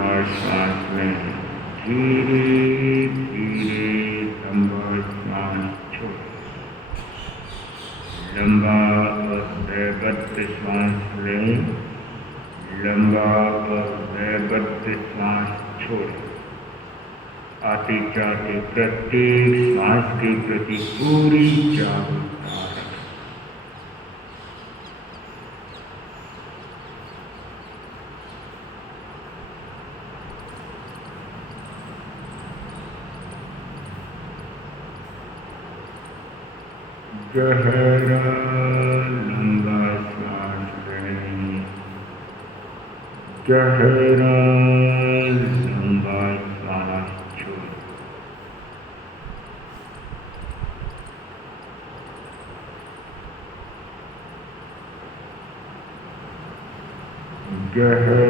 लंबा श्वास लें, धीरे धीरे लंबा श्वास छोड़ें। लंबा और लयबद्ध श्वास लें, लंबा और लयबद्ध श्वास छोड़ें। आते जाते प्रत्येक श्वास के प्रति पूरी जागरूकता रखें। गहरा लंबा श्वास लें, गहरा लंबा श्वास छोड़ें। गहरा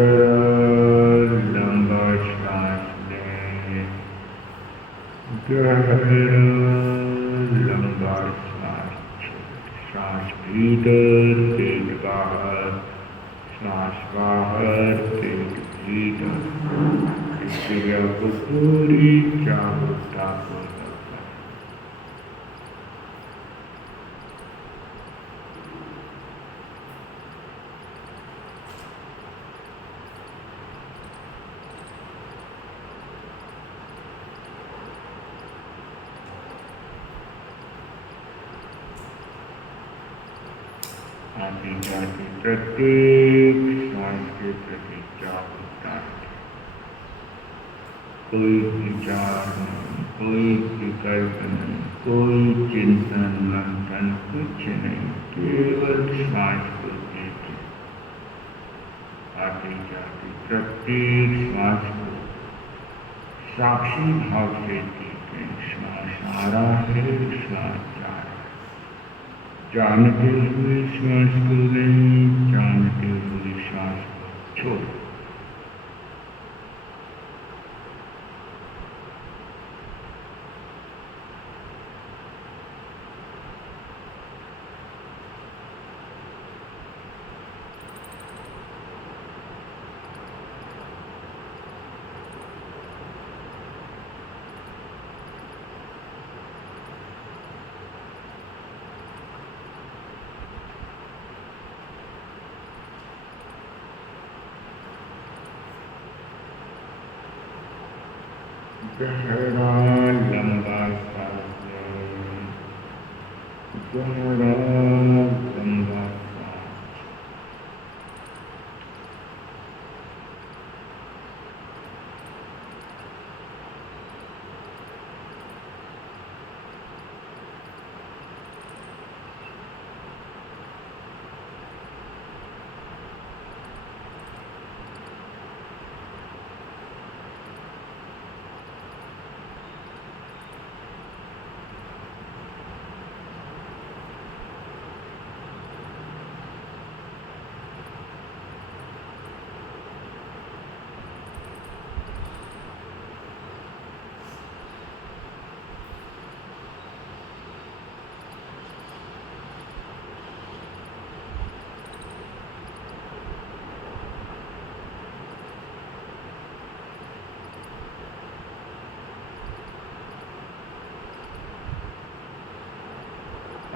लंबा श्वास लें, गहरा लंबा श्वास छोड़ें। श्वास भीतर, पेट बाहर, श्वास बाहर, पेट भीतर। इस क्रिया को पूरी जागरूकता पूर्वक करें। आते जाते प्रत्येक श्वास के प्रति जागरूकता रखें। कोई विचार नहीं, कोई विकल्प नहीं, कोई चिंतन मंथन कुछ नहीं, केवल श्वास को देखें। आते जाते प्रत्येक श्वास को साक्षी भाव से देखें। श्वास आ रहा है, श्वास जा रहा है। जानते हुए श्वास को लें, जानते हुए श्वास को छोड़ें। गहरा लंबा श्वास लें, गहरा लंबा श्वास।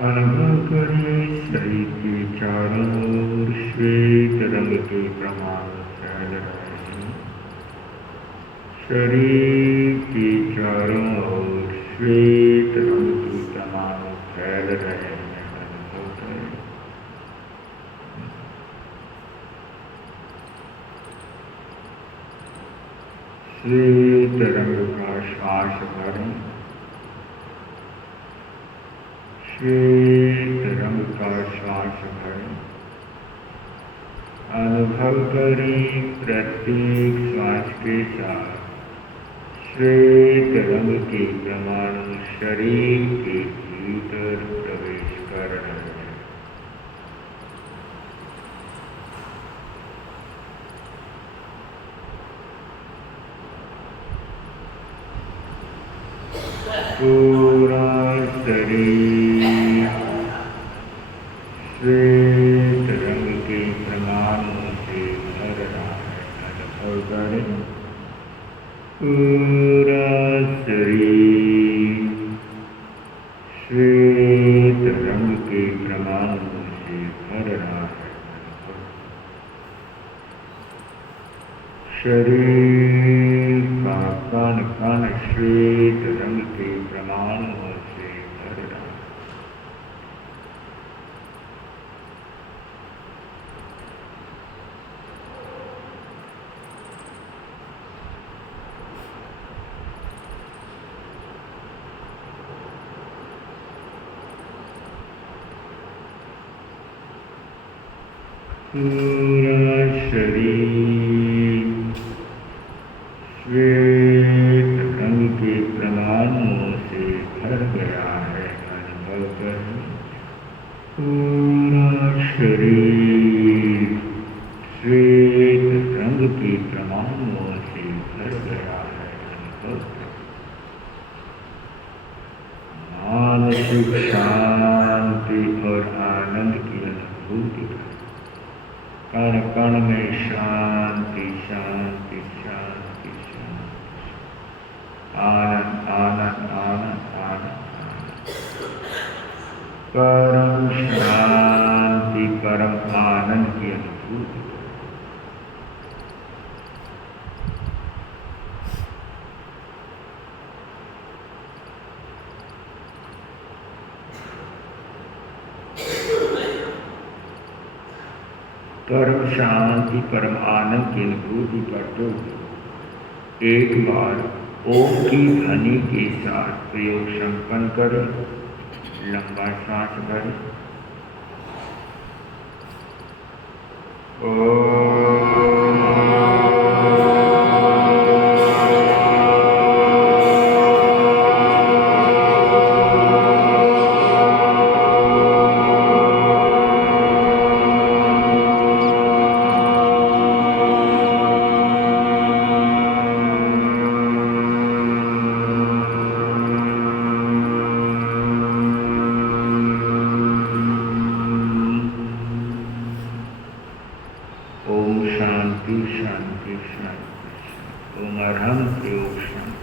अनुभव करें शरीर के चारों ओर श्वेत रंग के प्रमाण फैल रहे हैं। शरीर के चारों ओर श्वेत रंग के प्रमाण फैल रहे हैं। अनुभव करें। श्वेत रंग का श्वास भरें। श्वेत रंग का श्वास भरें। अनुभव करें प्रत्येक श्वास के साथ श्वेत रंग के परमाणु शरीर के भीतर प्रवेश कर रहे हैं। पूरा शरीर श्वेत रंग के परमाणु से भर रहा है। अनुभव करें। पूरा शरीर श्वेत रंग के प्रमाणों से भर रहा है। शरीर का कण कण श्वेत रंग के प्रमाणों से भर रहा है। पूरा शरीर श्वेत रंग के प्रमाणों से भर गया है। अनुभव करें, पूरा शरीर श्वेत रंग के प्रमाणों से भर गया है। अनुभव करें, मानसिक शांति और आनंद की अनुभूति करें। कण कण में शांति शांति शांति शांति, आनंद आनंद आनंद आनंद, परम शांति परम आनंद की अनुभूति। परम शांति परम आनंद की अनुभूति करते हुए एक बार ओम की ध्वनि के साथ प्रयोग संपन्न करें। लंबा सांस भरें। शांति शांति शांति। ओम अरहम प्रयोग शांति।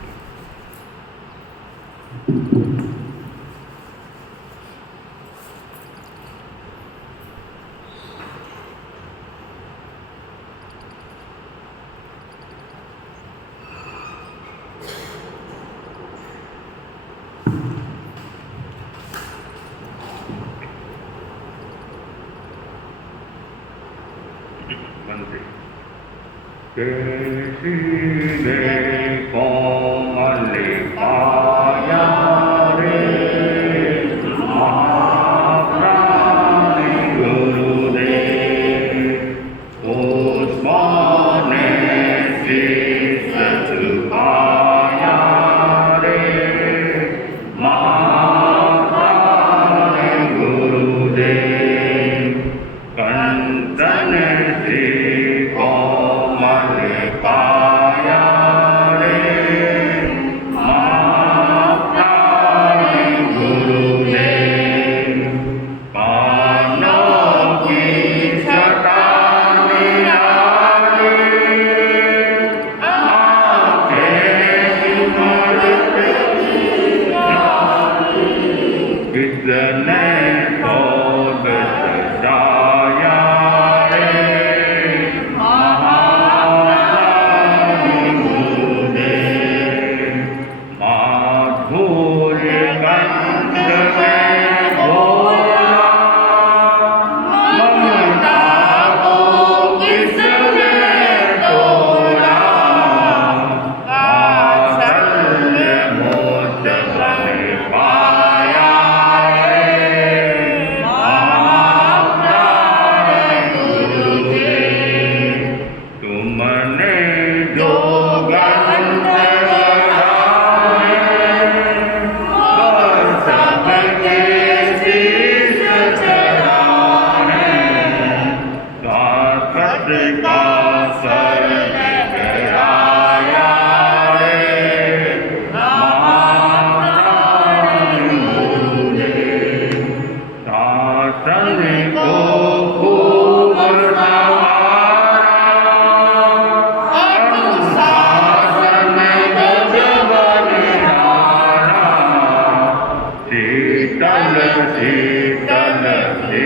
शीतल से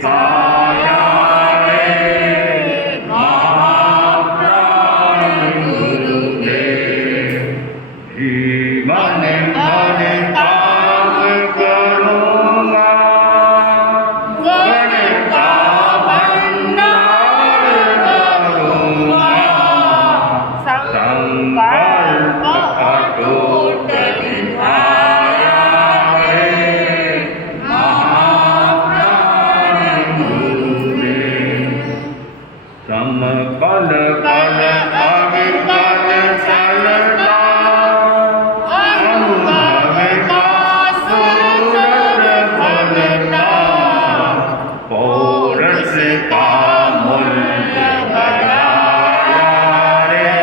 साया रे महाप्राण गुरुदेव जीवन भर काम करूँगा ज्ञान का भंडार करूँगा संकल्प अटूट निभाया रे महाप्राण गुरुदेव समकल कल अविकल चलता अनुभव का सूरत फलता पौरुष का मूल्य बढ़ाया रे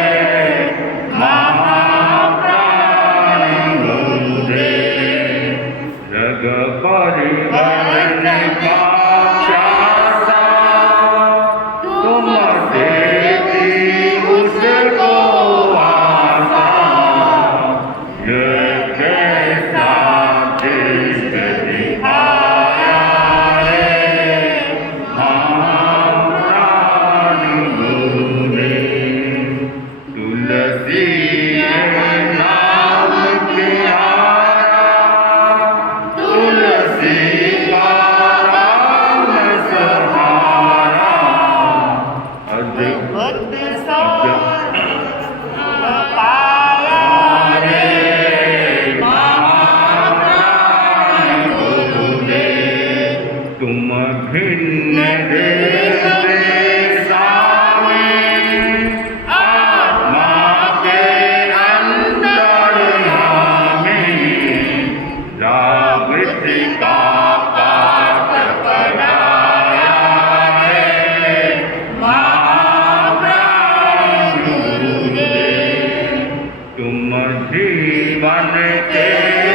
महाप्राण गुरुदेव जग परिवर्तन का चाहता तुमसे भी उसको आशा ये कैसा दृष्ट दिखाया रे महाप्राण गुरुदेव तुलसी नाम प्यारा तुलसी का नाम सहारा अद्भुत पाया रे महाप्राण गुरुदेव तुम भिन्न देश देशावे आत्मा के अंतर्यामी जागृति का पाठ पढ़ाया रे महाप्राण गुरुदेव तुम जीवन के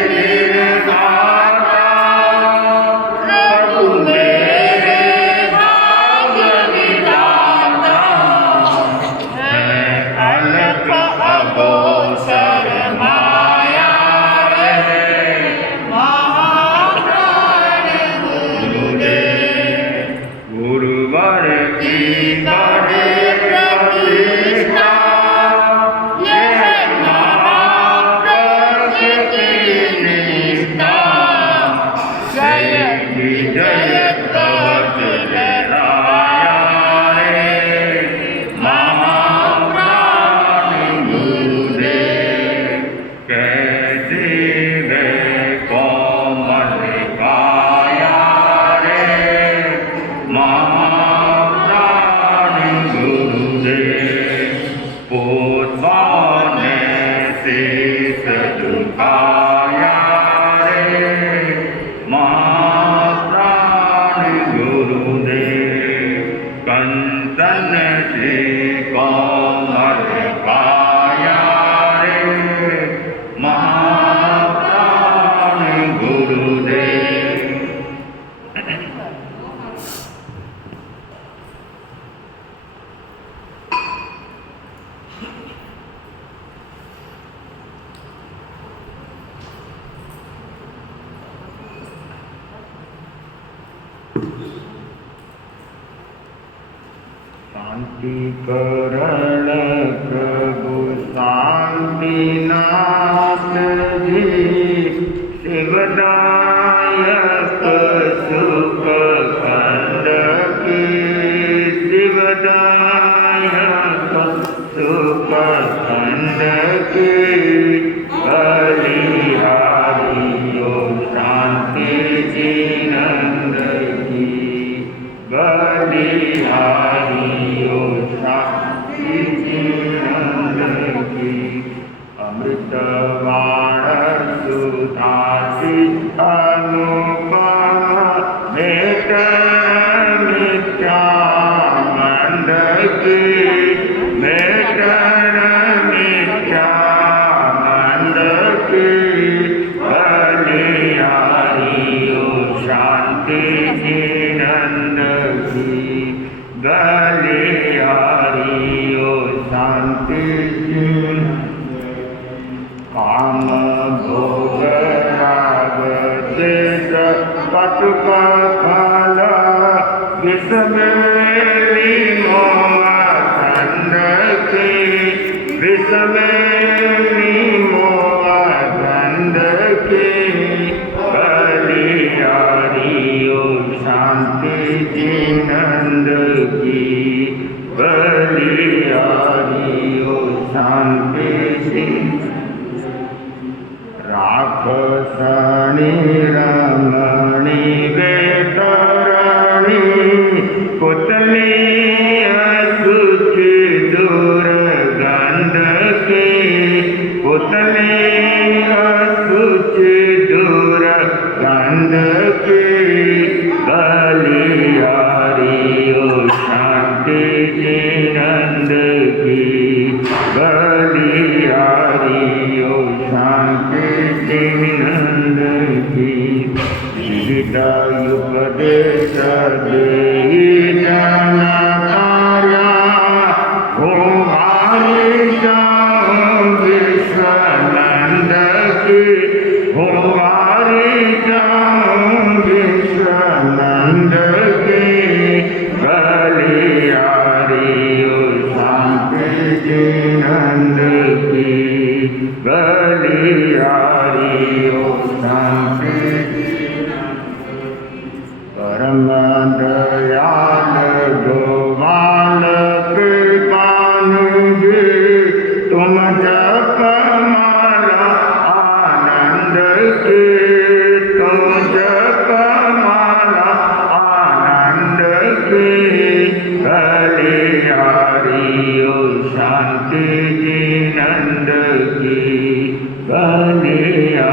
निर्माता प्रभु मेरे भाग्य विधाता है अलख अगोचर माया रे महाप्राण गुरुदेव गुरुवर की करे प्रतिष्ठा यह महाप्रज्ञ की निष्ठा जय विजय कवच लहराया रे महाप्राण गुरुदेव कैसे वे कोमल काया रे महाप्राण गुरुदेव पोतवाने शीश झुकाया रे महाप्राण गुरुदेव कंचन से कोमल काया रे महाप्राण गुरुदेव शांति करण प्रभु शांतिनाथ जी शिवदायक सुख खंड की शिवदायक सुख खंड की बलिहारियो शांति जी नंद की बलिहारियो शांति जी नंद की अमृतवाण सुधासी अनुपम मेटन मिथ्यानंद की मेटन मिथ्यानंद की बलिहारियो शांति जी नंद की बलिहारियो शांति जी काम भोग राग देश पट गंध के बलियारियो शांति जी नंद की बलियारियो शांति जी राक्षसनी रमणी बेतरणी पुतली असुचि दुर्गंध के पुतली असुचि दुर्गंध के बलियारियो शांति जी नंद की बलियारियो शांति जी नंद की उपदेश देहि जन कार्या होवारी जाऊं विश्वानंद की होवारी जाऊं विश्वानंद की बलियारियो शांति जी नंद की बलियारियो शांति परम दयाल गोपाल कृपानिधि तुम जप माला आनंद की तुम जप माला आनंद की बलियारियो शांति जी नंद की बलियारियो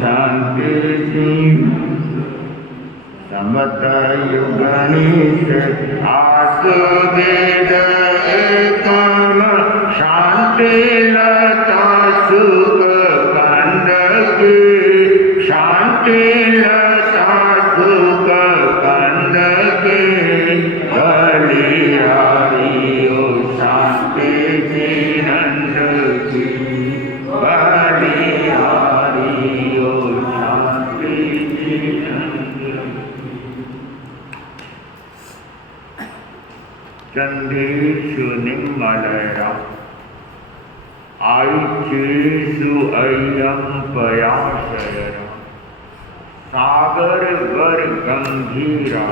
शांति जी समत युगणीश आसु वेद एकम शांति लता सुख कंद की शांति लता सुख कंद की बलियारियो शांति जी नंद की बलियारियो शांति जी नंद चंदेषु निम्मलया आयुचेषु अय्यं पयाशयरा सागर वर गंभीरा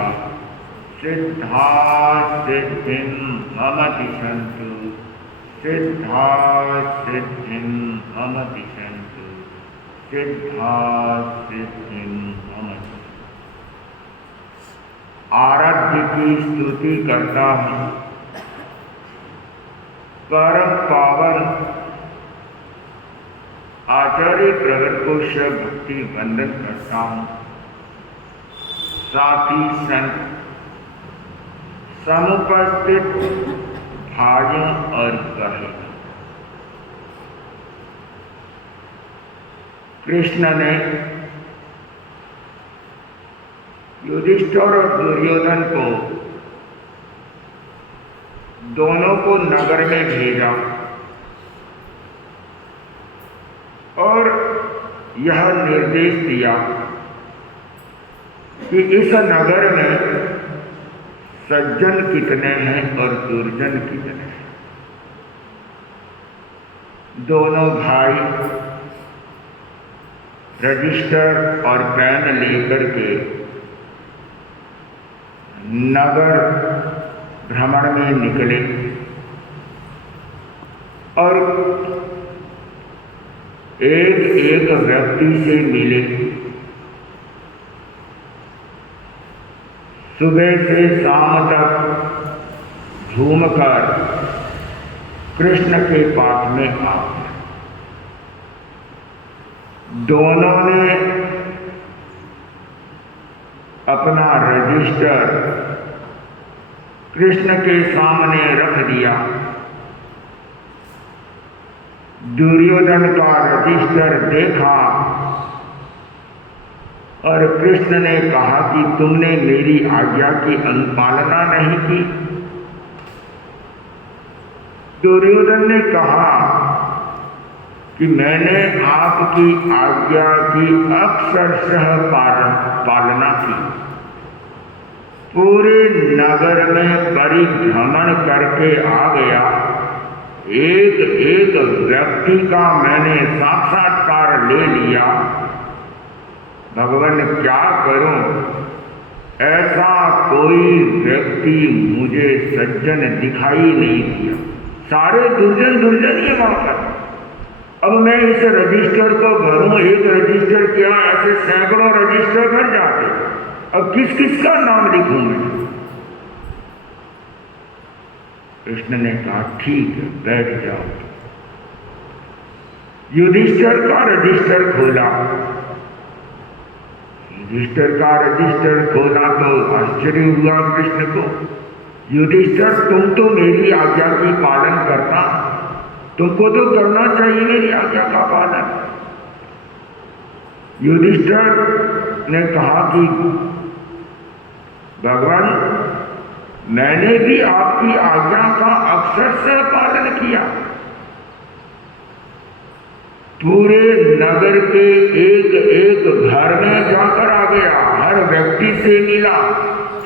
सिद्धा सिद्धिं मम दिशन्तु सिद्धा सिद्धिं मम दिशन्तु सिद्धा सिद्धिं मम आराध्य की स्तुति करता हूँ परम पावन आचार्य प्रगट को शब भक्ति वंदन करता हूँ साथी संत समुपस्थित भाइयों और बहनों कृष्ण ने युधिष्ठिर और दुर्योधन को दोनों को नगर में भेजा और यह निर्देश दिया कि इस नगर में सज्जन कितने हैं और दुर्जन कितने हैं। दोनों भाई रजिस्टर और पेन लेकर के नगर भ्रमण में निकले और एक एक व्यक्ति से मिले। सुबह से शाम तक घूमकर कृष्ण के पास में आ दोनों ने अपना रजिस्टर कृष्ण के सामने रख दिया। दुर्योधन का रजिस्टर देखा और कृष्ण ने कहा कि तुमने मेरी आज्ञा की अनुपालना नहीं की। दुर्योधन ने कहा कि मैंने आपकी आज्ञा की अक्षरशः पालना की। पूरे नगर में परिभ्रमण करके आ गया एक एक व्यक्ति का मैंने साक्षात्कार ले लिया। भगवान क्या करूं, ऐसा कोई व्यक्ति मुझे सज्जन दिखाई नहीं दिया, सारे दुर्जन दुर्जन ही वहां पर। अब मैं इस रजिस्टर को भरूं, एक रजिस्टर क्या ऐसे सैकड़ों रजिस्टर भर जाते, अब किस किस का नाम लिखूं मैं? कृष्ण ने कहा ठीक है, बैठ जाओ। युधिष्ठिर का रजिस्टर खोला। युधिष्ठिर का रजिस्टर खोला तो आश्चर्य हुआ कृष्ण को। युधिष्ठिर, तुम तो मेरी आज्ञा की पालन करता, तुमको तो करना चाहिए मेरी आज्ञा का पालन। युधिष्ठिर ने कहा कि भगवान, मैंने भी आपकी आज्ञा का अक्षरशः पालन किया। पूरे नगर के एक एक घर में जाकर आ गया, हर व्यक्ति से मिला,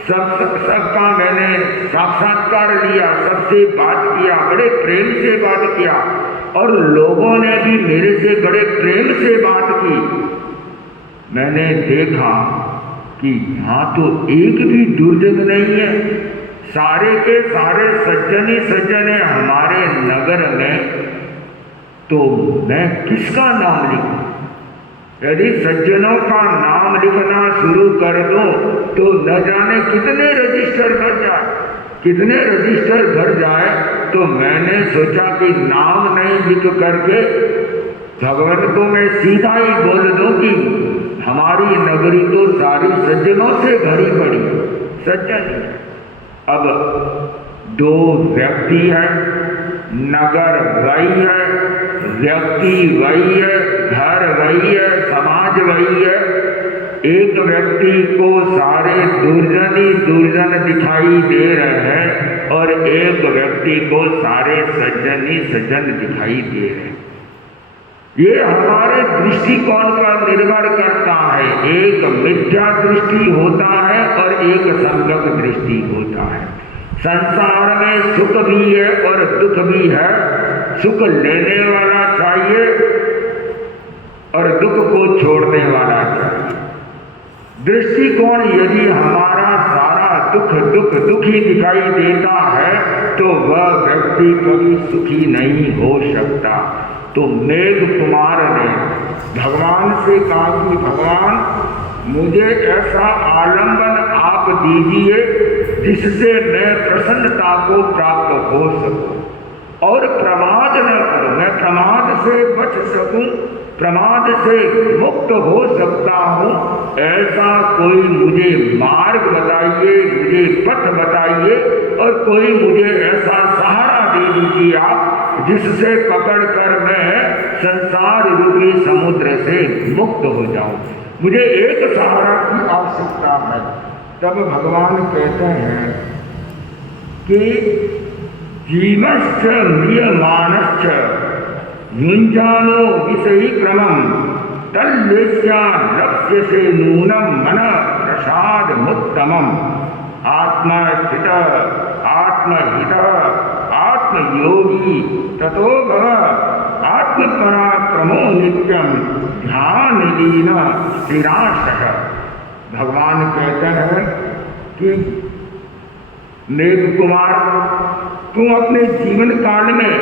सबका मैंने साक्षात्कार लिया, सबसे बात किया, बड़े प्रेम से बात किया, और लोगों ने भी मेरे से बड़े प्रेम से बात की। मैंने देखा कि यहाँ तो एक भी दुर्जन नहीं है, सारे के सारे सज्जन ही सज्जन है हमारे नगर में, तो मैं किसका नाम लिखूं? यदि सज्जनों का नाम लिखना शुरू कर दूं तो न जाने कितने रजिस्टर भर जाए, कितने रजिस्टर भर जाए। तो मैंने सोचा कि नाम नहीं लिख करके भगवान को मैं सीधा ही बोल दूं कि हमारी नगरी तो सारी सज्जनों से भरी पड़ी, सज्जन है। अब दो व्यक्ति है, नगर वही है, व्यक्ति वही है, घर वही है, समाज वही है। एक व्यक्ति को सारे दुर्जन ही दुर्जन दिखाई दे रहे हैं और एक व्यक्ति को सारे सज्जन ही सज्जन दिखाई दे रहे हैं। ये हमारे दृष्टिकोण पर निर्भर करता है। एक मिथ्या दृष्टि होता है और एक संगत दृष्टि होता है। संसार में सुख भी है और दुख भी है। सुख लेने वाला चाहिए और दुख को छोड़ने वाला चाहिए। दृष्टिकोण यदि हमारा सारा दुखी दिखाई देता है तो वह व्यक्ति कभी सुखी नहीं हो सकता। तो मेघ कुमार ने भगवान से कहा कि भगवान, मुझे ऐसा आलंबन आप दीजिए जिससे मैं प्रसन्नता को प्राप्त हो सकूं और प्रमाद न करूं, मैं प्रमाद से बच सकूं, प्रमाद से मुक्त हो सकता हूं। ऐसा कोई मुझे मार्ग बताइए, मुझे पथ बताइए और कोई मुझे ऐसा सहारा दे दीजिए आप, जिससे पकड़कर मैं संसार रूपी समुद्र से मुक्त हो जाऊं। मुझे एक सहारा की आवश्यकता है। तब भगवान कहते हैं कि जीवश्च म्रियमाणश्च युञ्जानो विषयी क्रमं तल्लेस्या लक्ष्यसे नूनं मन प्रसाद मुत्तमम्। आत्मस्थित आत्महित आत्मयोगी ततो भव आत्मपराक्रमो नित्यं ध्यानलीन स्थिराशः। भगवान कहते हैं कि मेघ कुमार, तुम अपने जीवन काल में,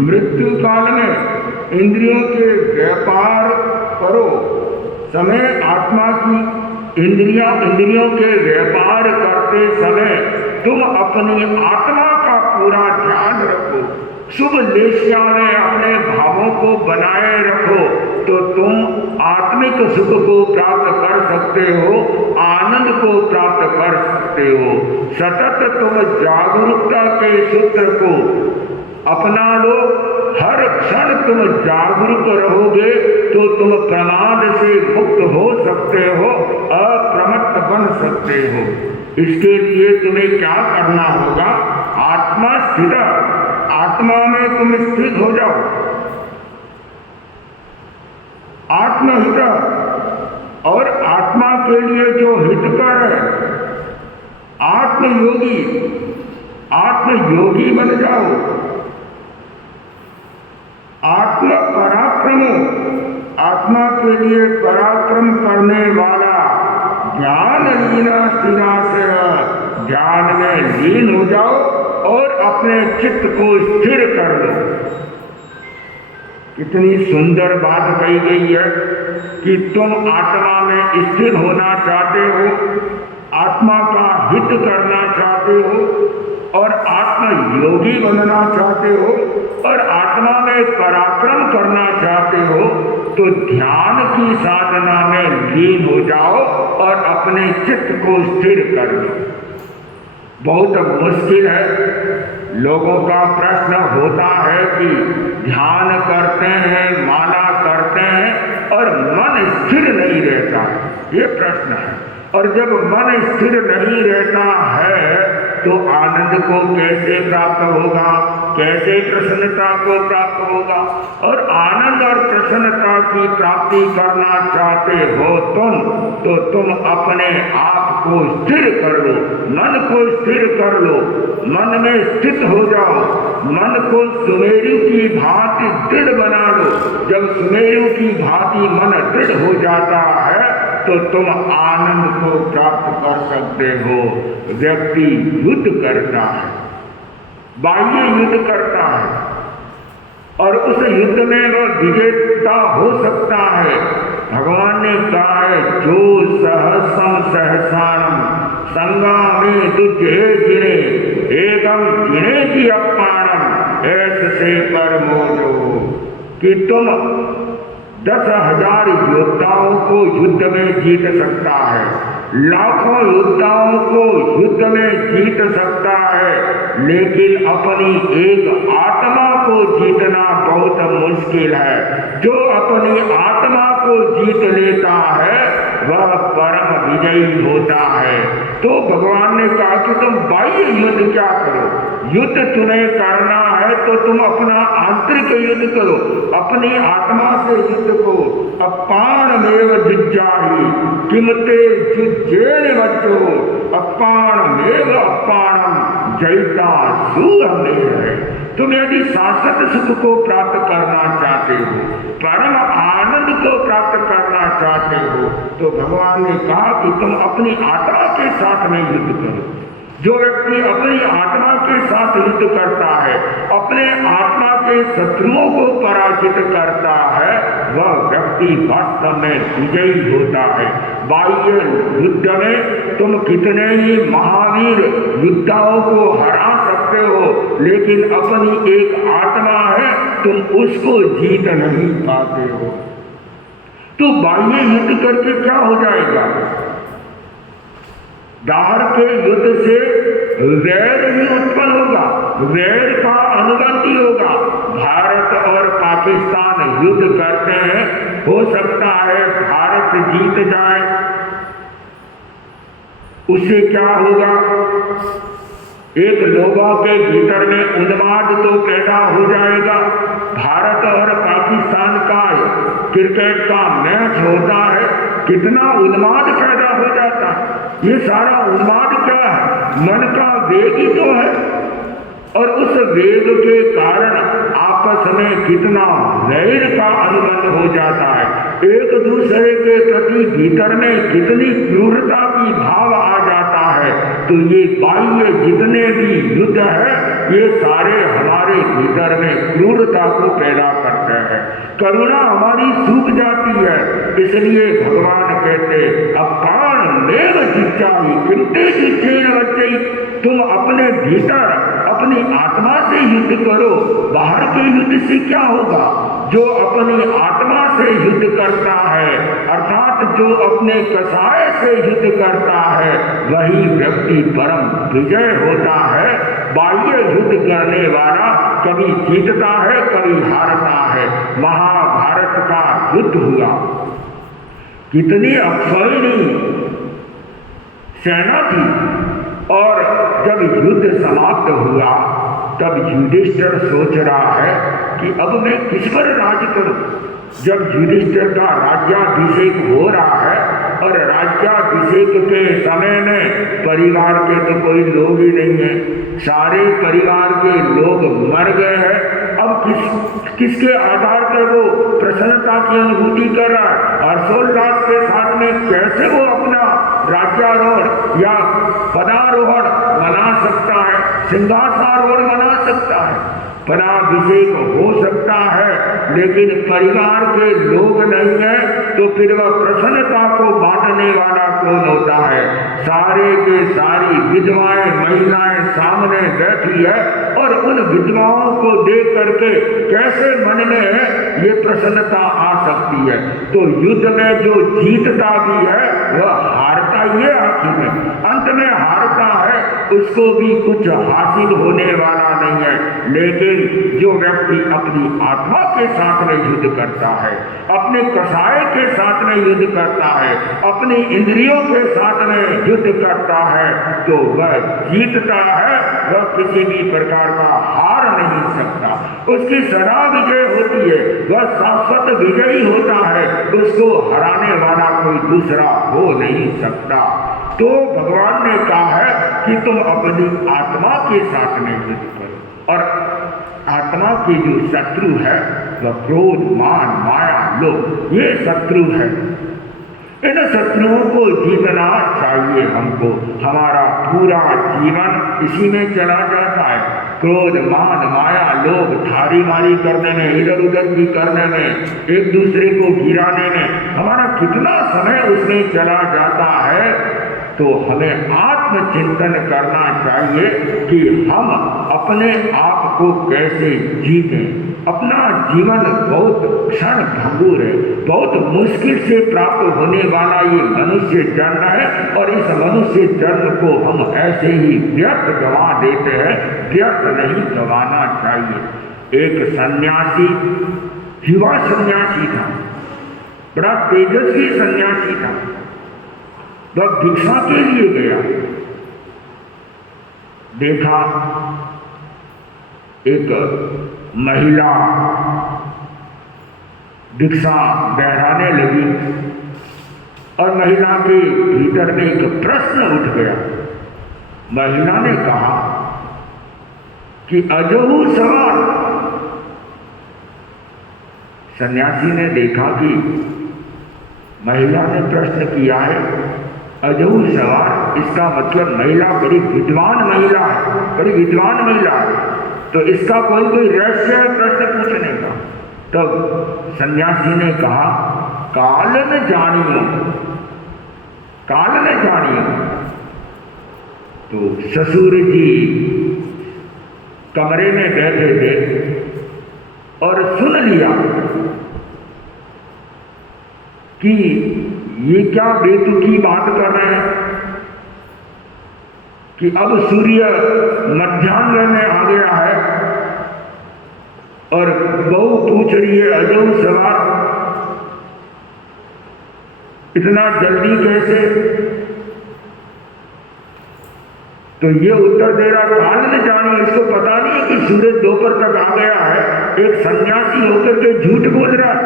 मृत्यु काल में इंद्रियों के व्यापार करो। समय आत्मा की इंद्रियों के व्यापार करते समय तुम अपनी आत्मा का पूरा ध्यान रखो। शुभ लेस्या में अपने भावों को बनाए रखो तो तुम आत्मिक सुख को प्राप्त कर सकते हो, आनंद को प्राप्त कर सकते हो। सतत तुम जागरूकता के सूत्र को अपना लो। हर क्षण तुम जागरूक रहोगे तो तुम प्रमाद से मुक्त हो सकते हो, अप्रमत्त बन सकते हो। इसके लिए तुम्हें क्या करना होगा? आत्मा स्थिर, आत्मा में तुम स्थित हो जाओ। आत्महित, और आत्मा के लिए जो हितकर है, आत्मयोगी, आत्मयोगी बन जाओ। लिए पराक्रम करने वाला ज्ञान लीना स्थिराशय, ज्ञान में लीन हो जाओ और अपने चित्त को स्थिर कर लो। कितनी सुंदर बात कही गई है कि तुम आत्मा में स्थिर होना चाहते हो, आत्मा का हित करना चाहते हो और आत्म योगी बनना चाहते हो और आत्मा में पराक्रम करना चाहते हो, तो ध्यान की साधना में लीन हो जाओ और अपने चित्त को स्थिर कर लो। बहुत मुश्किल है। लोगों का प्रश्न होता है कि ध्यान करते हैं, माला करते हैं और मन स्थिर नहीं रहता, ये प्रश्न है। और जब मन स्थिर नहीं रहता है तो आनंद को कैसे प्राप्त होगा, कैसे प्रसन्नता को प्राप्त होगा। और आनंद और प्रसन्नता की प्राप्ति करना चाहते हो तो तुम अपने आप को स्थिर कर लो, मन को स्थिर कर लो, मन में स्थित हो जाओ, मन को सुमेरु की भांति दृढ़ बना लो। जब सुमेरु की भांति मन दृढ़ हो जाता है तो तुम आनंद को प्राप्त कर सकते हो। व्यक्ति युद्ध करता है, बाह्य युद्ध करता है और उस युद्ध में वह विजेता हो सकता है। भगवान ने कहा है, जो सहसम सहसानम संगामे दुजे जिने एकम जिने की अपाणम ऐसे परमो जो, कि तुम 10,000 योद्धाओं को युद्ध में जीत सकता है, लाखों योद्धाओं को युद्ध में जीत सकता है, लेकिन अपनी एक आत्मा को जीतना बहुत मुश्किल है। जो अपनी आत्मा को जीत लेता है वह परम विजयी होता है। तो भगवान ने कहा कि तुम बाह्य युद्ध क्या करो, युद्ध तुम्हें करना है तो तुम अपना आंतरिक युद्ध करो, अपनी आत्मा से युद्ध को। अपान मेव जुज्जाहि किमते जुज्जेन बच्चो, अपान मेव अपानम जयता सूरमेव है। तुम यदि शाश्वत सुख को प्राप्त करना चाहते हो, परम आनंद को प्राप्त करना चाहते हो, तो भगवान ने कहा कि तुम अपनी आत्मा के साथ में युद्ध करो। जो व्यक्ति अपनी आत्मा के साथ युद्ध करता है, अपने आत्मा के शत्रुओं को पराजित करता है, वह व्यक्ति वास्तव में विजयी होता है। बाह्य युद्ध में तुम कितने ही महावीर योद्धाओं को हरा सकते हो, लेकिन अपनी एक आत्मा है, तुम उसको जीत नहीं पाते हो। तो बाह्य युद्ध करके क्या हो जाएगा? दाहर के युद्ध से वैर ही उत्पन्न होगा, वैर का अनुबंधी होगा। भारत और पाकिस्तान युद्ध करते हैं, हो सकता है भारत जीत जाए, उससे क्या होगा? एक लोगों के भीतर में उन्माद तो पैदा हो जाएगा। भारत और पाकिस्तान का क्रिकेट का मैच होता है, कितना उन्माद पैदा हो जाता है। ये सारा उन्माद क्या है? मन का वेग ही तो है। और उस वेग के कारण आपस में कितना वैर का अनुबंध हो जाता है, एक दूसरे के प्रति भीतर में कितनी क्रूरता की भाव आ जाता है। तो ये बाह्य जितने भी युद्ध है, ये सारे हमारे भीतर में क्रूरता को पैदा करते हैं, करुणा हमारी सूख जाती है। इसलिए भगवान कहते अपान मेव जिज्ञाहि किंते जिज्ञेन बच्चई, तुम अपने भीतर अपनी आत्मा से युद्ध करो। बाहर के युद्ध से क्या होगा? जो अपनी आत्मा से युद्ध करता है, अर्थात जो अपने कसाय से युद्ध करता है, वही व्यक्ति परम विजय होता है। बाह्य युद्ध करने वाला कभी जीतता है, कभी हारता है। महाभारत का युद्ध हुआ, कितनी अक्षौहिणी सेना थी, और जब युद्ध समाप्त हुआ तब युधिष्ठिर सोच रहा है कि अब मैं किस पर राज करूं। जब युधिष्ठिर का राज्याभिषेक हो रहा है और राज्याभिषेक के समय में परिवार के तो कोई लोग ही नहीं है, सारे परिवार के लोग मर गए हैं। अब किसके आधार पर वो प्रसन्नता की अनुभूति कर रहा है, हर्षोल्लास के साथ में कैसे वो अपना राज्यारोहण या पदारोहण मना सकता है, सिंहासनारोहण मना सकता है, पदाभिषेक हो सकता है, लेकिन परिवार के लोग नहीं है तो फिर वह प्रसन्नता को बांटने वाला कौन होता है? सारे के सारी विधवाएं महिलाएं सामने बैठी है और उन विधवाओं को देख करके कैसे मन में ये प्रसन्नता आ सकती है? तो युद्ध में जो जीतता भी है वह हारता ही है, आखिर में अंत में हारता है, उसको भी कुछ हासिल होने वाला नहीं है। लेकिन जो व्यक्ति अपनी आत्मा के साथ में युद्ध करता है, अपने कसाय के साथ में युद्ध करता है, अपनी इंद्रियों के साथ में युद्ध करता है, तो वह जीतता है, वह किसी भी प्रकार का हार नहीं सकता, उसकी सदा विजय होती है, वह शाश्वत विजयी होता है, उसको हराने वाला कोई दूसरा हो नहीं सकता। तो भगवान ने कहा है कि तुम अपनी आत्मा के साथ में युद्ध करो, और आत्मा की जो शत्रु है वह क्रोध, मान, माया, लोभ, ये शत्रु है। इन शत्रुओं को जीतना चाहिए हमको। हमारा पूरा जीवन इसी में चला जाता है, क्रोध, मान, माया, लोभ, थारी मारी करने में, इधर उधर की करने में, एक दूसरे को गिराने में हमारा कितना समय उसमें चला जाता है। तो हमें आत्मचिंतन करना चाहिए कि हम अपने आप को कैसे जीतें। अपना जीवन बहुत क्षण भंगुर है, बहुत मुश्किल से प्राप्त होने वाला ये मनुष्य जन्म है, और इस मनुष्य जन्म को हम ऐसे ही व्यर्थ गंवा देते हैं। व्यर्थ नहीं गंवाना चाहिए। एक सन्यासी, युवा सन्यासी था, बड़ा तेजस्वी सन्यासी था। वह भिक्षा के लिए गया, देखा एक महिला भिक्षा बहराने लगी, और महिला के भीतर में एक प्रश्न उठ गया। महिला ने कहा कि अजहू सवाल। सन्यासी ने देखा कि महिला ने प्रश्न किया है अजहू सवाल, इसका मतलब महिला बड़ी विद्वान महिला है, बड़ी विद्वान महिला है, तो इसका कोई रहस्य है प्रश्न पूछने का। तब सन्यासी ने कहा काल न जानियो, काल न जानियो। तो ससुर जी कमरे में बैठे थे और सुन लिया कि ये क्या बेतुकी बात कर रहे हैं कि अब सूर्य मध्याह्न में आ गया है और बहू पूछ रही है अजहू सवाल, इतना जल्दी कैसे? तो ये उत्तर दे रहा काल न जानी, इसको पता नहीं है कि सूरज दोपहर तक आ गया है। एक सन्यासी होकर के झूठ बोल रहा है।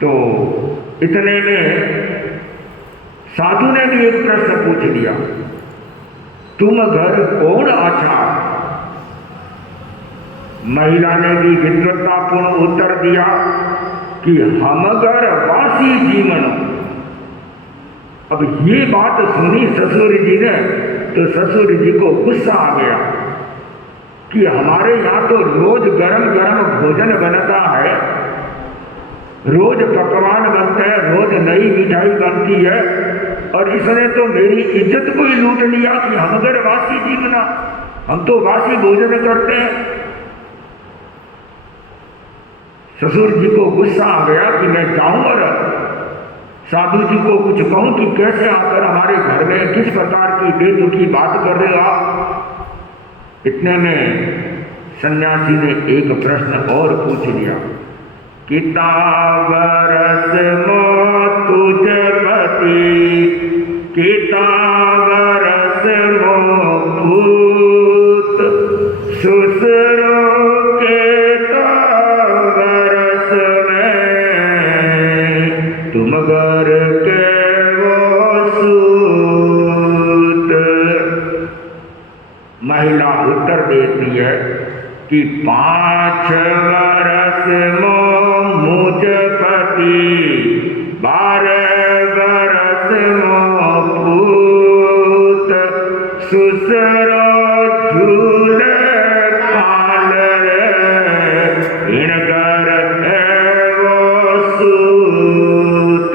तो इतने में साधु ने भी एक प्रश्न पूछ लिया, तुम घर कौन अच्छा? महिला ने भी विद्वत्तापूर्ण उत्तर दिया कि हम घर वासी जीवन। अब ये बात सुनी ससुर जी ने, तो ससुर जी को गुस्सा आ गया कि हमारे यहाँ तो रोज गरम गरम भोजन बनता है, रोज पकवान बनते हैं, रोज नई मिठाई बनती है, और इसने तो मेरी इज्जत को ही लूट लिया कि हम घर वासी जीवना, हम तो वासी भोजन करते हैं। ससुर जी को गुस्सा आ गया कि मैं जाऊं और साधु जी को कुछ कहूं कि कैसे आकर हमारे घर में किस प्रकार की बेतुकी बात कर रहे हो आप। इतने में सन्यासी ने एक प्रश्न और पूछ लिया, किता बरस मो तुझ पति, किता बरस मो भूत, सुसरो के बरस में, तुम घर के वो सूत। महिला महिला उत्तर देती है कि 5 वर्ष मो मुझ पति, 12 वर्ष मो पूत, सुसरो झूल पाल इनकर है वो सूत।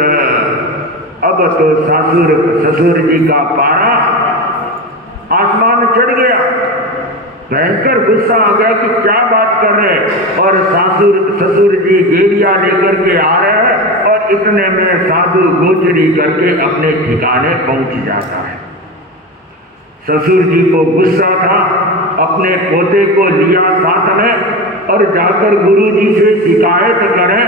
अब तो ससुर जी का पारा आसमान चढ़ गया, भयंकर गुस्सा आ गया कि क्या बात कर रहे हैं। और ससुर जी गेड़िया लेकर के आ रहे हैं और इतने में साधु गोचरी करके अपने ठिकाने पहुंच जाता है। ससुर जी को गुस्सा था, अपने पोते को लिया साथ में और जाकर गुरु जी से शिकायत करें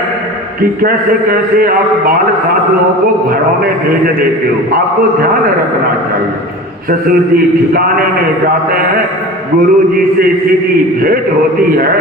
कि कैसे कैसे आप बाल साधुओं को घरों में भेज देते हो, आपको ध्यान रखना चाहिए। ससुर जी ठिकाने में जाते हैं, गुरु जी से सीधी भेंट होती है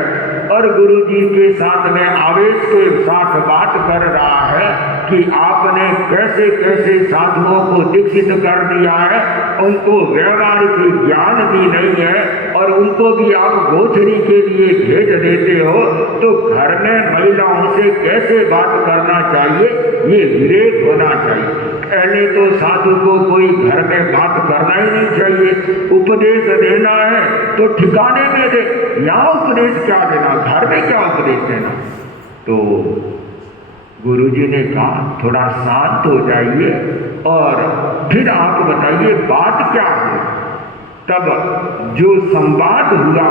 और गुरु जी के साथ में आवेश के साथ बात कर रहा है कि आपने कैसे कैसे साधुओं को दीक्षित कर दिया है, उनको व्यवहारिक ज्ञान भी नहीं है और उनको भी आप गोचरी के लिए भेज देते हो, तो घर में महिलाओं से कैसे बात करना चाहिए, ये विवेक होना चाहिए। पहले तो साधु को कोई घर में बात करना ही नहीं चाहिए। उपदेश देना है तो ठिकाने में दे, यहाँ उपदेश क्या देना, घर में क्या उपदेश देना। तो गुरुजी ने कहा थोड़ा शांत हो जाइए और फिर आप बताइए बात क्या है। तब जो संवाद हुआ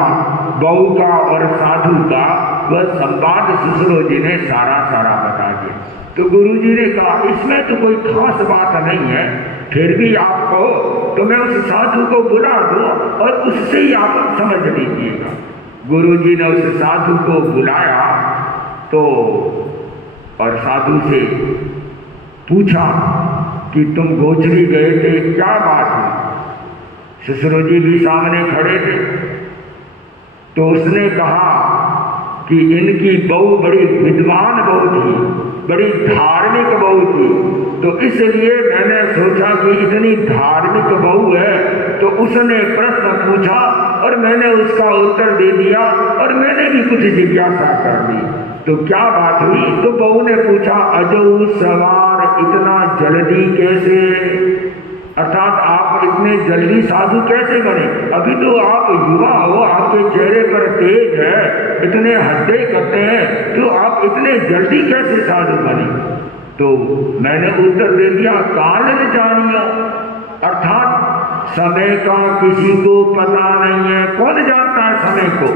गौ का और साधु का, वह संवाद ससुर जी ने सारा बता दिया। तो गुरुजी ने कहा इसमें तो कोई खास बात नहीं है, फिर भी आप कहो तो मैं उस साधु को बुला दूं और उससे ही आप समझ लीजिएगा। गुरुजी ने उस साधु को बुलाया तो और साधु से पूछा कि तुम गोचरी गए थे, क्या बात है। ससुर जी भी सामने खड़े थे। तो उसने कहा कि इनकी बहू बड़ी विद्वान बहू थी, बड़ी धार्मिक बहू थी, तो इसलिए मैंने सोचा कि इतनी धार्मिक बहू है तो उसने प्रश्न पूछा और मैंने उसका उत्तर दे दिया और मैंने भी कुछ जिज्ञासा कर दी। तो क्या बात हुई, तो बहू ने पूछा अजो सवार इतना जल्दी कैसे, अर्थात आप इतने जल्दी साधु कैसे बने, अभी तो आप युवा हो, आपके चेहरे पर तेज है, इतने हड्डे करते हैं, तो आप इतने जल्दी कैसे साधु बने। तो मैंने उत्तर दे दिया काल न जानियो, अर्थात समय का किसी को पता नहीं है। कौन जानता है समय को,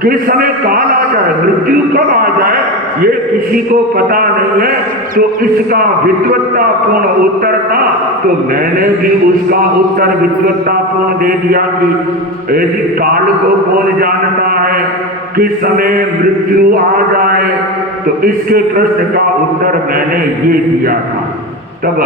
किस समय काल आ जाए, मृत्यु कब आ जाए, ये किसी को पता नहीं है। तो इसका विद्वत्तापूर्ण उत्तर था, तो मैंने भी उसका उत्तर विद्वत्तापूर्ण दे दिया कि यदि काल को कौन जानता है, किस समय मृत्यु आ जाए, तो इसके प्रश्न का उत्तर मैंने ये दिया था। तब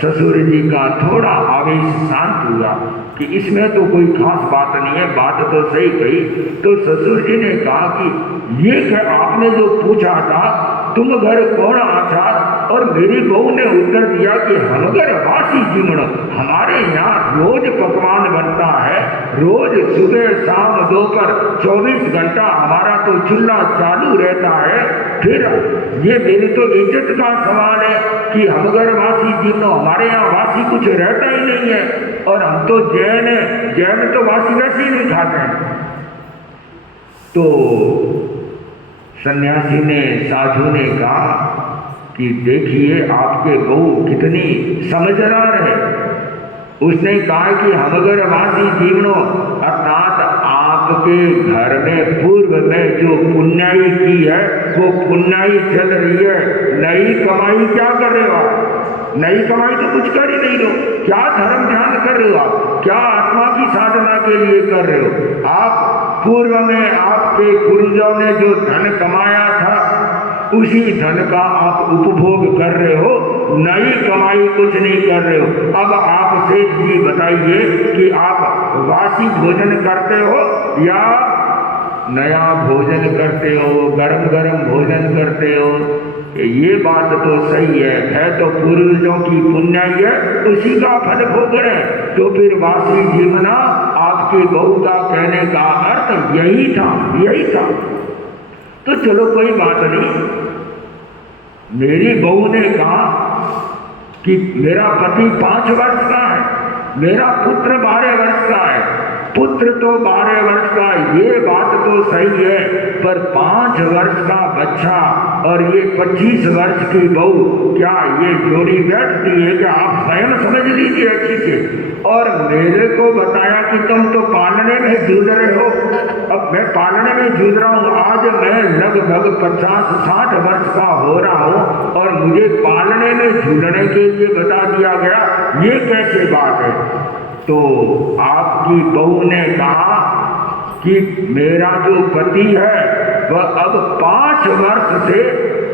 ससुर जी का थोड़ा आवेश शांत हुआ कि इसमें तो कोई खास बात नहीं है, बात तो सही कही। तो ससुर जी ने कहा कि ये क्या आपने जो पूछा था तुम घर कौन आछा, और मेरी बहू ने उत्तर दिया कि हम घर वासी जीवण, हमारे यहाँ रोज पकवान बनता है, रोज सुबह शाम दोपहर 24 घंटा हमारा तो चूल्हा चालू रहता है। फिर ये मेरी तो इज्जत का सवाल है कि हम घर वासी जीवण, हमारे यहाँ वासी कुछ रहता ही नहीं है, और हम तो जैन है, जैन तो वासी वैसे ही नहीं खाते हैं। तो सन्यासी ने, साधु ने कहा कि देखिए आपके बहू कितनी समझदार है। उसने कहा कि हम अगर वासी जीवनों, अर्थात आपके घर में पूर्व में जो पुण्याई की है वो पुण्याई चल रही है, नई कमाई क्या कर रहे हो आप, नई कमाई तो कुछ कर ही नहीं रहे, क्या धर्म ध्यान कर रहे हो आप, क्या आत्मा की साधना के लिए कर रहे हो आप। पूर्व में आपके पूर्वजों ने जो धन कमाया था उसी धन का आप उपभोग कर रहे हो, नई कमाई कुछ नहीं कर रहे हो। अब आप सेठ जी बताइए कि आप वासी भोजन करते हो या नया भोजन करते हो, गरम गरम भोजन करते हो। ये बात तो सही है तो पूर्वजों की पुण्याई है, उसी का फल भोग रहे, तो फिर वासी जीवना आप आपकी बहू का कहने का अर्थ यही था। तो चलो कोई बात नहीं। मेरी बहू ने कहा कि मेरा पति 5 वर्ष का है, मेरा पुत्र 12 वर्ष का है। पुत्र तो 12 वर्ष का, ये बात तो सही है, पर 5 वर्ष का बच्चा और ये 25 वर्ष की बहू, क्या ये जोड़ी बैठती है? क्या आप स्वयं समझ लीजिए अच्छी से। और मेरे को बताया कि तुम तो पालने में जूझ रहे हो। अब मैं पालने में जूझ रहा हूँ, आज मैं लगभग 50-60 वर्ष का हो रहा हूँ और मुझे पालने में जूझने के लिए बता दिया गया, ये कैसे बात है? तो आपकी बहू ने कहा कि मेरा जो पति है वह अब 5 वर्ष से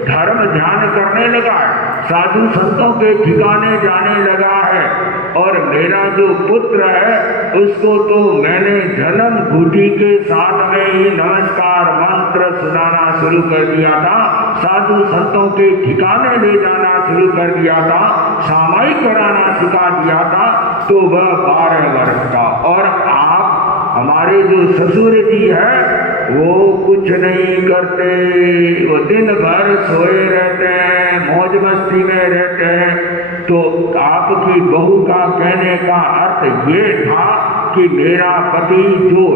धर्म ध्यान करने लगा है, साधु संतों के ठिकाने जाने लगा है, और मेरा जो पुत्र है उसको तो मैंने जन्म घूटी के साथ में ही नमस्कार मंत्र सुनाना शुरू कर दिया था, साधु संतों के ठिकाने ले जाना शुरू कर दिया था, सामायिक कराना सिखा दिया था, तो वह 12 वर्ष का। और आप हमारे जो ससुर जी है वो कुछ नहीं करते, वो दिन भर सोए रहते हैं, मौज मस्ती में रहते हैं। तो आपकी बहू का कहने का अर्थ ये था कि मेरा पति, जो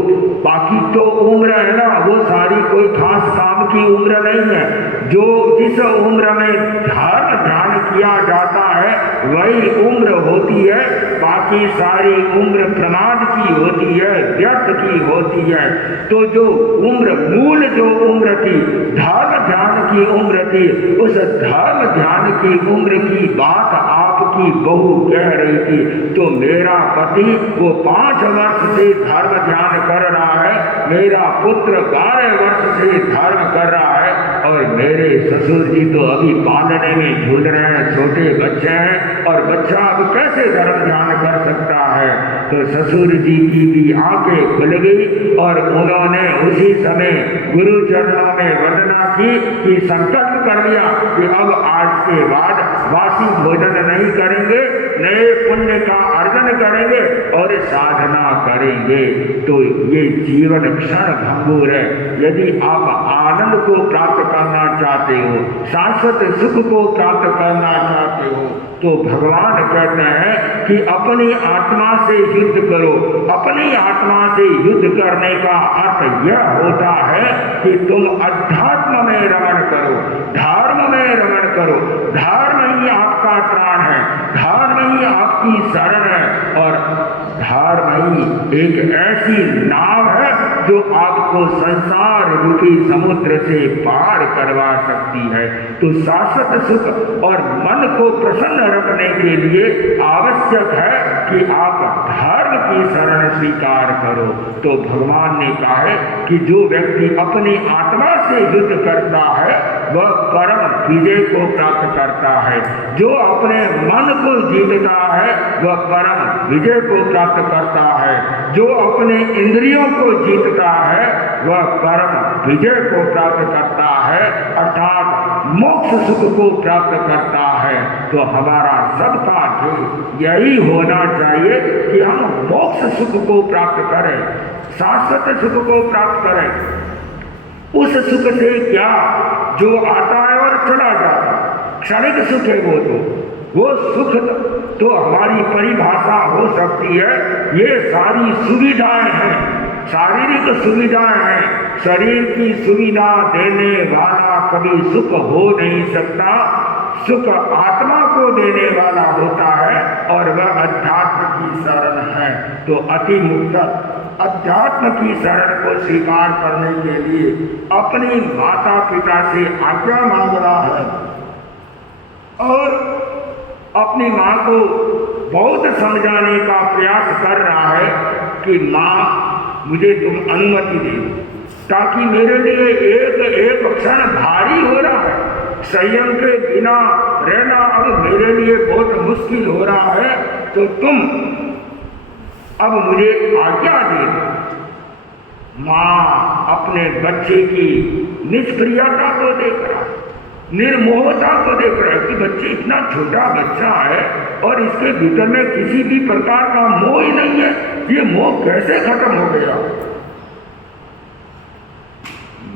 बाकी तो उम्र है ना, वो सारी कोई खास काम की उम्र नहीं है। जो जिस उम्र में धर्म ध्यान किया जाता है वही उम्र होती है, बाकी सारी उम्र प्रमाद की होती है, व्यर्थ की होती है। तो जो उम्र, मूल जो उम्र थी, धर्म ध्यान की उम्र थी, उस धर्म ध्यान की उम्र की बात आपकी बहू कह रही थी। तो मेरा पति वो 5 वर्ष से धर्म ध्यान कर रहा है, मेरा पुत्र 12 वर्ष से धर्म कर रहा है, और मेरे ससुर जी तो अभी पालने में झूल रहे हैं, छोटे बच्चे हैं, और बच्चा अब कैसे धर्म ध्यान कर सकता है? तो ससुर जी की भी आंखें खुल गई और उन्होंने उसी समय गुरु चरणों में वंदना की कि संकल्प कर लिया कि अब आज के बाद वासी भोजन नहीं करेंगे, नए पुण्य का अर्जन करेंगे और साधना करेंगे। तो ये जीवन क्षण भंगुर है। यदि आप आनंद को प्राप्त करना चाहते हो, शाश्वत सुख को प्राप्त करना चाहते हो, तो भगवान कहते हैं कि अपनी आत्मा से युद्ध करो। अपनी आत्मा से युद्ध करने का अर्थ यह होता है कि तुम अध्यात्म में रमण करो, धर्म में रमण करो। धर्म ही आपका प्राण है, धर्म ही आपकी शरण है, और धर्म ही एक ऐसी नाव है जो आपको संसार रूपी समुद्र से पार करवा सकती है। तो शाश्वत सुख और मन को प्रसन्न रखने के लिए आवश्यक है कि आप धर्म की शरण स्वीकार करो। तो भगवान ने कहा है कि जो व्यक्ति अपनी आत्मा से युद्ध करता है वह परम विजय को प्राप्त करता है, जो अपने मन को जीतता है वह परम विजय को प्राप्त करता है, जो अपने इंद्रियों को जीतता है वह परम विजय को प्राप्त करता है, अर्थात मोक्ष सुख को प्राप्त करता है। तो हमारा सबका ध्येय यही होना चाहिए कि हम मोक्ष सुख को प्राप्त करें, शाश्वत सुख को प्राप्त करें। उस सुख से क्या, जो आता है और चला जाता, क्षणिक सुख है वो सुख तो हमारी परिभाषा हो सकती है। ये सारी सुविधाएं हैं, शारीरिक सुविधाएं हैं। शरीर की सुविधा देने वाला कभी सुख हो नहीं सकता। सुख आत्मा को देने वाला होता है और वह अध्यात्म की शरण है। तो अति मुक्त अध्यात्म की शरण को स्वीकार करने के लिए अपनी माता पिता से आज्ञा मांग रहा है और अपनी माँ को बहुत समझाने का प्रयास कर रहा है कि माँ मुझे तुम अनुमति दे, ताकि मेरे लिए एक एक क्षण भारी हो रहा है। संयम के बिना रहना अब मेरे लिए बहुत मुश्किल हो रहा है, तो तुम अब मुझे आज्ञा दे दो। माँ अपने बच्चे की निष्क्रियता को देख रहा है, निर्मोहता को देख रहा है कि बच्चे, इतना छोटा बच्चा है, और इसके भीतर में किसी भी प्रकार का मोह ही नहीं है। ये मोह कैसे खत्म हो गया?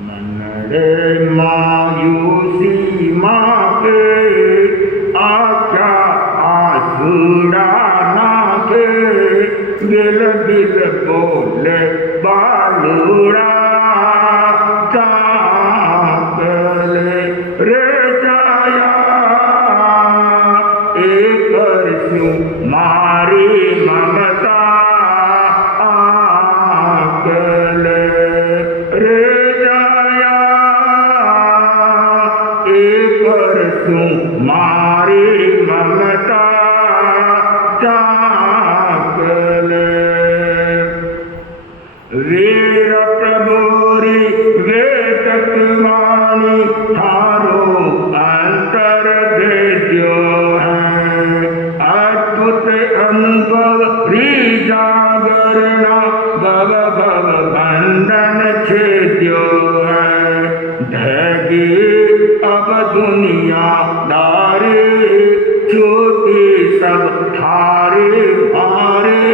मन रे मायूसी माँ के आख्या आसुड़ा ना के, दिल दिल बोले बालूड़ा चाकले रे जाया एक मारी ममता आकले रे जाया एक मारी ममता चाकले। वीर प्रभुरी वेदवाणी थारो अंतर भेद्यो है, अद्भुत अनुभव री जागरणा भव भव बंधन छेद्यो है। ढगी अब दुनिया दारी छूटी सब थारे भारे,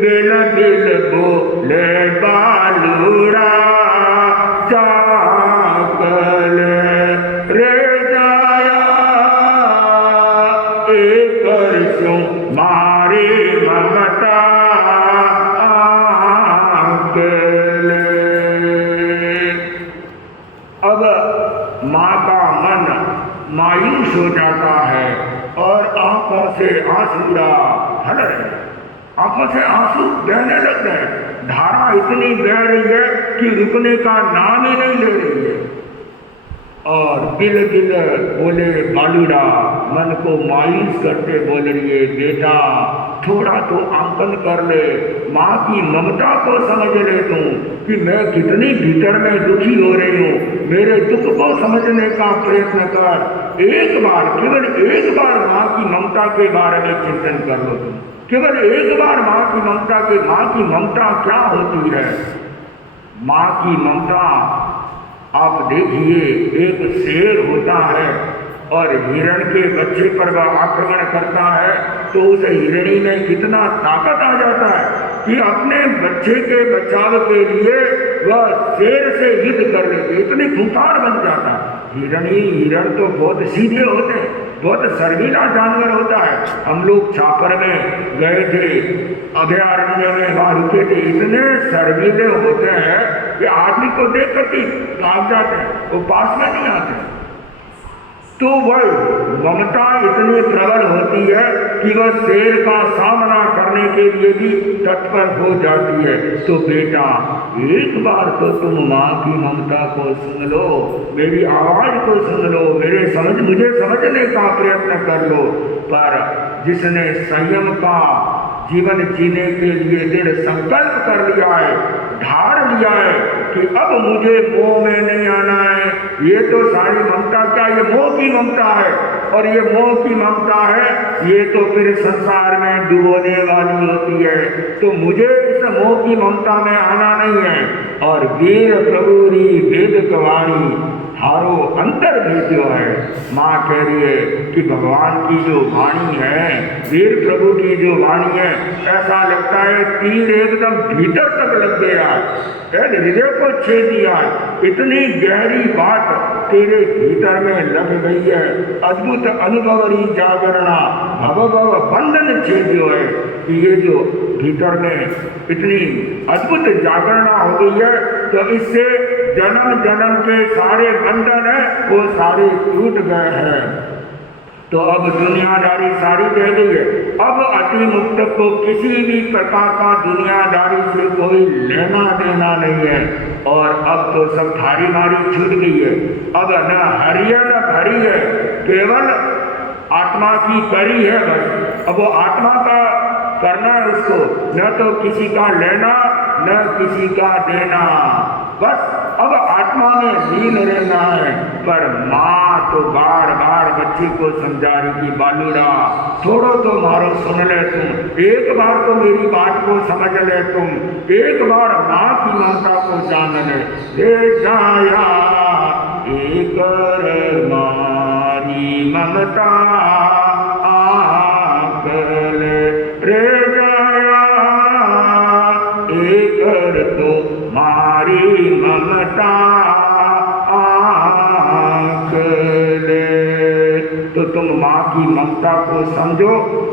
बिल बिल बोले बालूड़ा चाकले रे जाया एक मारी ममता आकले। अब माँ का मन मायूस हो जाता है और आंखों से आंसू ढल रहे, आंखों से आंसू बहने लग गए। धारा इतनी बह रही है कि रुकने का नाम ही नहीं ले रही है। और बिल बिल बोले बालूड़ा, मन को मायूस करते बोल रही है, बेटा थोड़ा तो आंकन कर ले, माँ की ममता को समझ ले तू कि मैं कितनी भीतर में दुखी हो रही हूँ। मेरे दुख को समझने का प्रयत्न कर। एक बार, केवल एक बार माँ की ममता के बारे में चिंतन कर लो तुम। केवल एक बार माँ की ममता क्या होती है? माँ की ममता, आप देखिए, एक शेर होता है और हिरण के बच्चे पर वह आक्रमण करता है तो उस हिरणी में कितना ताकत आ जाता है कि अपने बच्चे के बचाव के लिए वह शेर से युद्ध कर लेते, इतनी खूंखार बन जाता है। हिरण तो बहुत सीधे होते हैं, बहुत शर्मीला जानवर होता है। हम लोग छापर में गए थे, अभयारण्य में वहाँ रुके थे, इतने शर्मीले होते हैं कि आदमी को देख करके भाग जाते हैं, वो पास में नहीं आते। तो वह ममता इतनी प्रबल होती है कि वह शेर का सामना करने के लिए भी तत्पर हो जाती है। तो बेटा एक बार तो तुम माँ की ममता को सुन लो, मेरी आवाज को सुन लो, मुझे समझने का प्रयत्न कर लो। पर जिसने संयम का जीवन जीने के लिए दृढ़ संकल्प कर लिया है, ठार लिया है कि अब मुझे मोह में नहीं आना है, ये तो सारी ममता क्या, ये मोह की ममता है, और ये मोह की ममता है ये तो फिर संसार में डुबोने वाली होती है। तो मुझे इस मोह की ममता में आना नहीं है। और वीर प्रभुरी वेद कवाणी हारो अंतर भेद्यो है। माँ कह रही है कि भगवान की जो वाणी है, वीर प्रभु की जो वाणी है, ऐसा लगता है तीर एकदम भीतर तक लग गया, हृदय को छेद दिया। इतनी गहरी बात तेरे भीतर में लग गई है। अद्भुत अनुभवरी जागरणा भव भव बंधन छेद्यो है कि ये जो भीतर में इतनी अद्भुत जागरणा हो गई है, तो इससे जन्म जन्म के सारे बंधन है वो सारे टूट गए हैं। तो अब दुनियादारी सारी रह गई है। अब अति मुक्त को किसी भी प्रकार का दुनियादारी से कोई लेना देना नहीं है। और अब तो सब थारी मारी छूट गई है। अब न हरि है न भरी है, केवल आत्मा की करी है बस। अब वो आत्मा का करना है उसको, न तो किसी का लेना न किसी का देना, बस अब आत्मा में लीन रहना है। पर माँ तो बार बार बच्चे को समझा रही कि बालूड़ा थोड़ो तो मारो सुन ले तुम, एक बार तो मेरी बात को समझ ले तुम, एक बार माँ की ममता को जान ले जाया एक मारी ममता मारी ममता आँख ले। तो तुम माँ की ममता को समझो।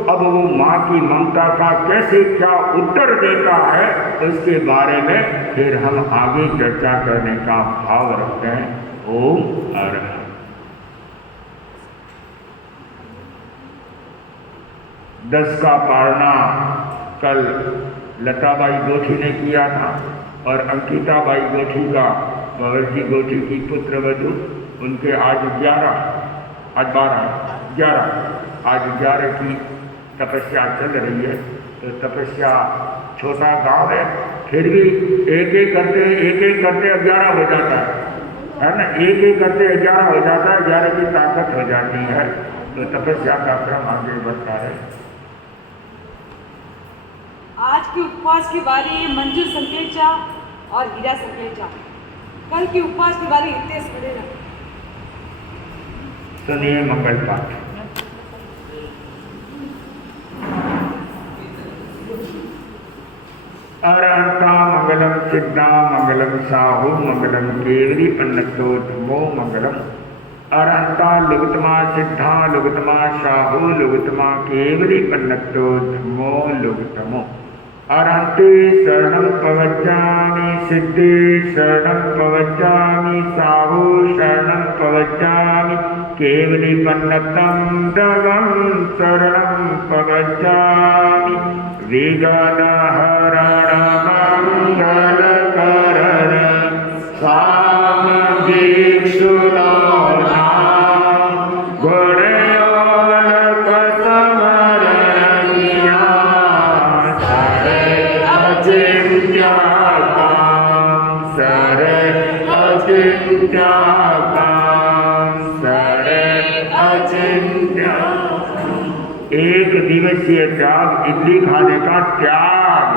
अब वो माँ की ममता का कैसे क्या उत्तर देता है उसके बारे में फिर हम आगे चर्चा करने का भाव रखते हैं। ओम अरहत। दस का पारना कल लताबाई गोठी ने किया था और अंकिताबाई गोठी का बावर्ची गोठी की पुत्र वधू उनके आज 11 की तपस्या चल रही है। तो तपस्या छोटा गांव है, फिर भी एक एक करते 11 हो जाता है ना। एक करते 11 हो जाता है, 11 की ताकत हो जाती है। तो तपस्या का क्रम आगे बढ़ता है। आज के उपवास की बारी मंजू संकेचा और हीरा संकेचा। कल की उपवास की बारी हितेश पड़ेगा। सुनिए मंगल पाठ। अरहता मंगलम सिद्धा मंगलम साहु मंगलम केवरी अन्नतोत्तमो मंगलम। अरहता लुगतमा सिद्धा लुगतमा साहु लुगतमा केवरी अन्नतोत्तमो लुगतमो। अरहते शरणं प्रवज्जामि सिद्धे शरणं प्रवज्जामि साहु शरणं प्रवज्जामि केवली पन्नतं दवं शरणं प्रवज्जामि। विघ्नहरण मंगलकरण सामवेक्षुलोना गुणयोलक समरणीया सरे अचिन्त्याकां सरे अचिन्त्याकां सरे अचिन्त्याकां। एक दिवसीय त्याग, इडली खाने का त्याग।